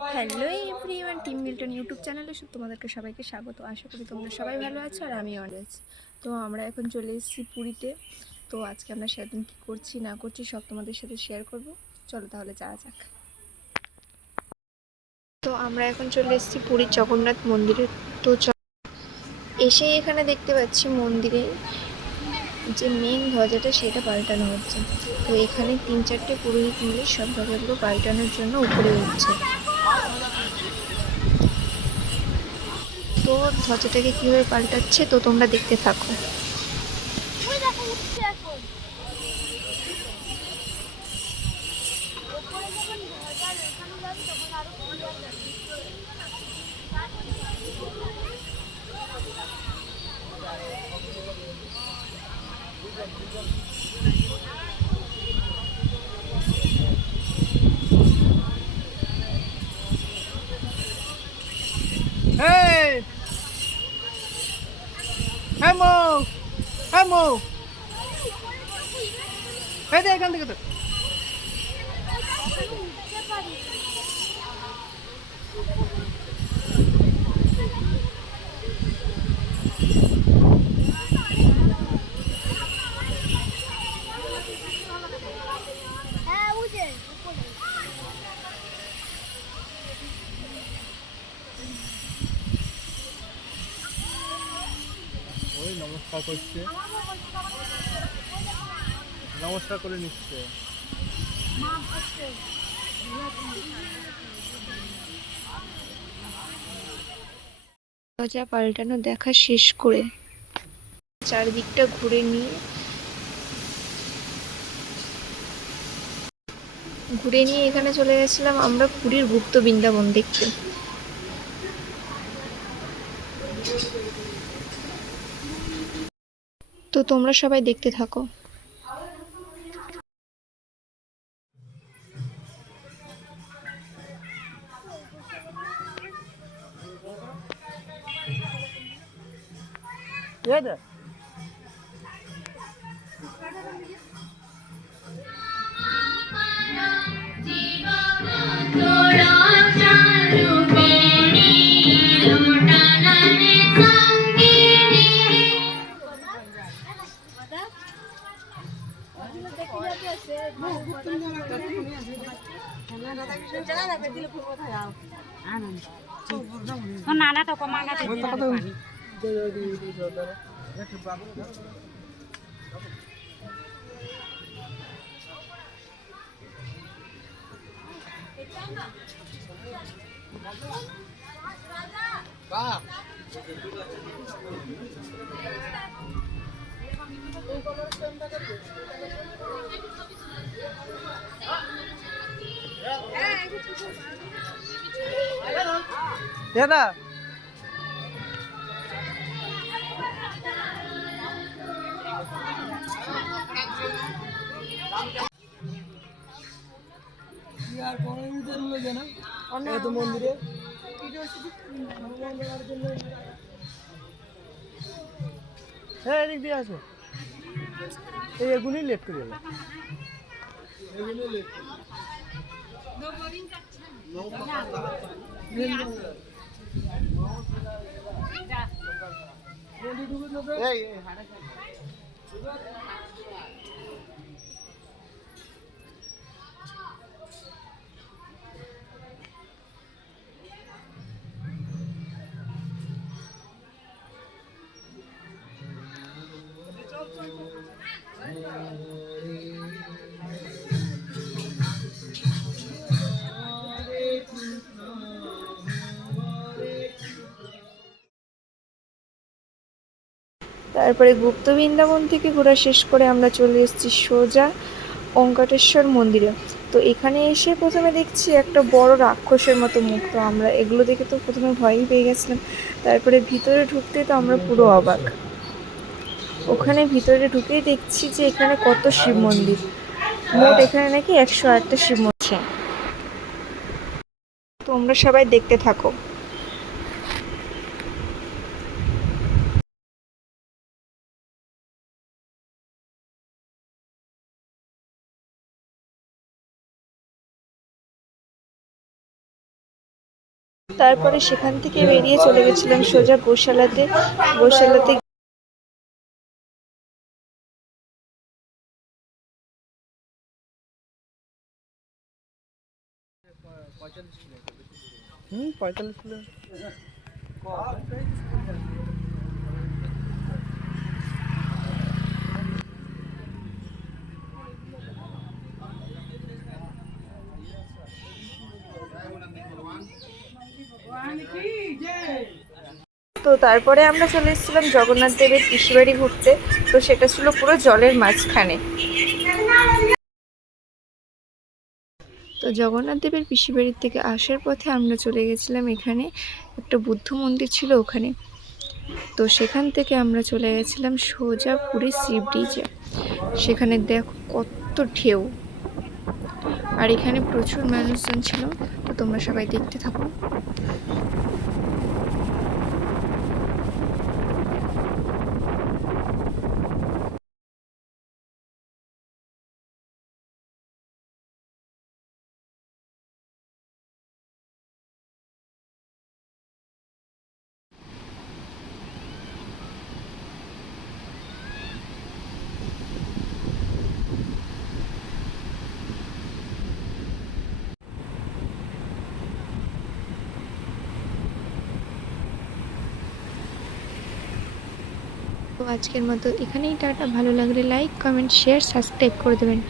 Hello everyone, team Milton YouTube চ্যানেলে তোমাদেরকে সবাইকে স্বাগত। আশা করি তোমরা সবাই ভালো আছো আর আমিও ভালো আছি। তো আমরা এখন চলে এসেছি পুরীতে। তো আজকে আমরা সারাদিন কী করছি না করছি সব তোমাদের সাথে শেয়ার করব। চলো তাহলে যাওয়া যাক। তো আমরা এখন চলে এসেছি পুরীর জগন্নাথ মন্দিরে। তো এসেই এখানে দেখতে পাচ্ছি মন্দিরে যে মেন ধ্বজাটা সেটা পাল্টানো হচ্ছে। তো এখানে 3-4টে পুরোহিত মিলে সব ধ্বজাগুলো পাল্টানোর জন্য উপরে উঠছে। তো ধ্বজাটাকে কীভাবে পাল্টাচ্ছে তো তোমরা দেখতে থাকো। Hey! Hemo! Hemo! এই যে এখান থেকে তো ওই নমস্কার করছে, নমস্কার করে নিচ্ছে। ধ্বজা পাল্টানো দেখা শেষ করে চারিদিকটা ঘুরে নিয়ে এখানে চলে গেছিলাম আমরা পুরীর গুপ্ত বৃন্দাবন দেখতে। তো তোমরা সবাই দেখতে থাকো। নানা তো কমাগা দাদা আর কোনো মিনিটের লোক না এত মন্দিরে হ্যাঁ এদিক দিয়ে আসো। এই এগুলোই লেট করে গেল, এগুলো লেট এই তারপরে গুপ্ত বৃন্দাবন থেকে ঘোরা শেষ করে আমরা চলে এসেছি সোজা ওঙ্কারেশ্বর মন্দিরে। তো এখানে এসে প্রথমে দেখছি একটা বড় রাক্ষসের মতো মুখ। তো আমরা এগুলো দেখে তো প্রথমে ভয়ই পেয়ে গেছিলাম। তারপরে ভিতরে ঢুকতে তো আমরা পুরো অবাক। ওখানে ভিতরে ঢুকেই দেখছি যে এখানে কত শিব মন্দির। মোট এখানে নাকি 108টা শিব মন্দির। তোমরা সবাই দেখতে থাকো। তারপরে সেখান থেকে বেরিয়ে চলে গেছিলাম সোজা গোশালাতে। গোশালাতে হুম, 45 কিলো। তো তারপরে আমরা চলে এসেছিলাম জগন্নাথ দেবের পিসিবাড়ি ঘুরতে। তো সেটা ছিল পুরো জলের মাঝখানে। তো জগন্নাথ দেবের পিসিবাড়ির থেকে আসার পথে আমরা চলে গেছিলাম, এখানে একটা বুদ্ধ মন্দির ছিল ওখানে। তো সেখান থেকে আমরা চলে গেছিলাম সোজা পুরী সি ব্রিজে। সেখানে দেখো কত ঢেউ, আর এখানে প্রচুর মানুষজন ছিল। তো তোমরা সবাই দেখতে থাকো। তো আজকের মতো এখানেই টাটা। ভালো লাগলে লাইক, কমেন্ট, শেয়ার, সাবস্ক্রাইব করে দেবেন।